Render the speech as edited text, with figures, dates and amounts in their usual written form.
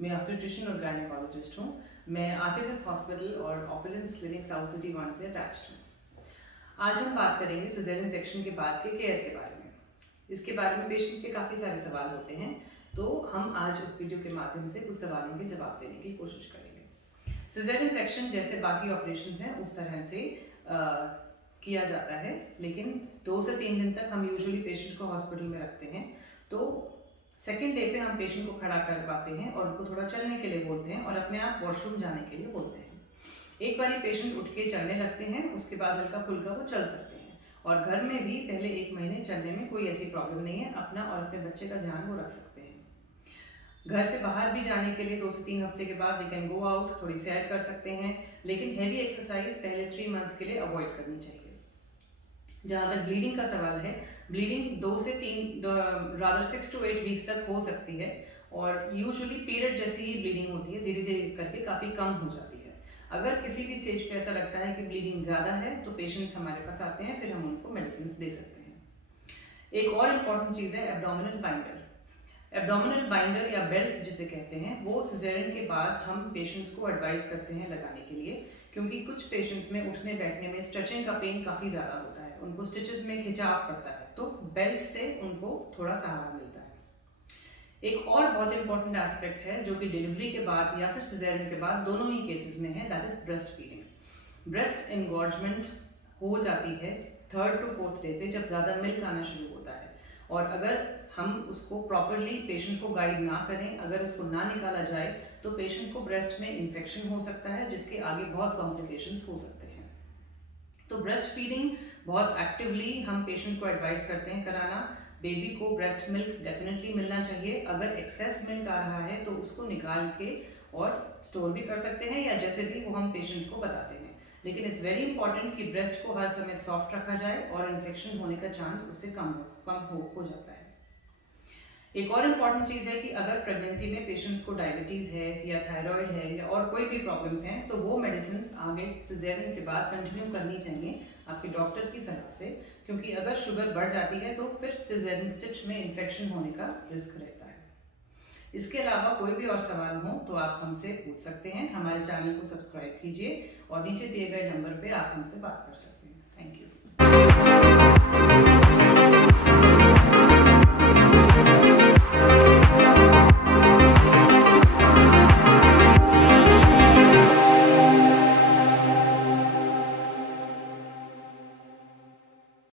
मैं ऑब्स्टेट्रिशियन और गायनेकोलॉजिस्ट हूँ। मैं आर्टेमिस हॉस्पिटल और ऑपुलेंस क्लिनिक साउथ सिटी 1 से अटैच्ड हूँ। आज हम बात करेंगे सिजेरियन सेक्शन के बाद के केयर के बारे में। इसके बारे में पेशेंट्स के काफ़ी सारे सवाल होते हैं, तो हम आज इस वीडियो के माध्यम से कुछ सवालों के जवाब देने की कोशिश करेंगे। सिजेरियन सेक्शन जैसे बाकी ऑपरेशंस हैं उस तरह से किया जाता है, लेकिन 2 से 3 दिन तक हम यूजुअली पेशेंट को हॉस्पिटल में रखते हैं। तो सेकेंड डे पे हम पेशेंट को खड़ा कर पाते हैं और उनको थोड़ा चलने के लिए बोलते हैं और अपने आप वॉशरूम जाने के लिए बोलते हैं। एक बार पेशेंट उठ के चलने लगते हैं, उसके बाद हल्का फुल्का वो चल सकते हैं और घर में भी पहले 1 महीने चलने में कोई ऐसी प्रॉब्लम नहीं है। अपना और अपने बच्चे का ध्यान वो रख सकते हैं। घर से बाहर भी जाने के लिए 2 से 3 हफ्ते के बाद दे कैन गो आउट, थोड़ी सैर कर सकते हैं, लेकिन हैवी एक्सरसाइज पहले 3 मंथ्स के लिए अवॉइड करनी चाहिए। जहाँ तक ब्लीडिंग का सवाल है, ब्लीडिंग 2 से 3 रादर 6 to 8 वीक्स तक हो सकती है और यूजुअली पीरियड जैसी ही ब्लीडिंग होती है, धीरे धीरे करके काफ़ी कम हो जाती है। अगर किसी भी स्टेज पे ऐसा लगता है कि ब्लीडिंग ज़्यादा है तो पेशेंट्स हमारे पास आते हैं, फिर हम उनको मेडिसिन दे सकते हैं। एक और इम्पॉर्टेंट चीज़ है एब्डोमिनल बाइंडर। एब्डोमिनल बाइंडर या बेल्ट जिसे कहते हैं, वो सिजेरियन के बाद हम पेशेंट्स को एडवाइस करते हैं लगाने के लिए, क्योंकि कुछ पेशेंट्स में उठने बैठने में स्ट्रेचिंग का पेन काफ़ी ज़्यादा होता है, उनको स्टिचेस में खिंचाव पड़ता है, तो बेल्ट से उनको थोड़ा सहारा मिलता है। एक और बहुत इंपॉर्टेंट एस्पेक्ट है जो कि डिलीवरी के बाद या फिर सिजेरियन के बाद दोनों ही केसेस में है, that is breast feeding. Breast engorgement हो जाती है 3rd to 4th डे पे जब ज़्यादा मिल्क आना शुरू होता है, और अगर हम उसको प्रॉपरली पेशेंट को गाइड ना करें, अगर इसको ना निकाला जाए तो पेशेंट को ब्रेस्ट में इन्फेक्शन हो सकता है, जिसके आगे बहुत कॉम्प्लिकेशंस हो सकते हैं। तो ब्रेस्ट फीडिंग बहुत एक्टिवली हम पेशेंट को एडवाइस करते हैं कराना। बेबी को ब्रेस्ट मिल्क डेफिनेटली मिलना चाहिए। अगर एक्सेस मिल्क आ रहा है तो उसको निकाल के और स्टोर भी कर सकते हैं या जैसे भी वो हम पेशेंट को बताते हैं, लेकिन इट्स वेरी इंपॉर्टेंट कि ब्रेस्ट को हर समय सॉफ्ट रखा जाए और इन्फेक्शन होने का चांस उससे कम हो जाता है। एक और इम्पॉर्टेंट चीज़ है कि अगर प्रेगनेंसी में पेशेंट्स को डायबिटीज़ है या थायराइड है या और कोई भी प्रॉब्लम्स हैं, तो वो मेडिसिन आगे सिजेरियन के बाद कंटिन्यू करनी चाहिए आपके डॉक्टर की सलाह से, क्योंकि अगर शुगर बढ़ जाती है तो फिर सिजेरियन स्टिच में इन्फेक्शन होने का रिस्क रहता है। इसके अलावा कोई भी और सवाल हो तो आप हमसे पूछ सकते हैं। हमारे चैनल को सब्सक्राइब कीजिए और नीचे दिए गए नंबर पे आप हमसे बात कर सकते हैं। Thank you.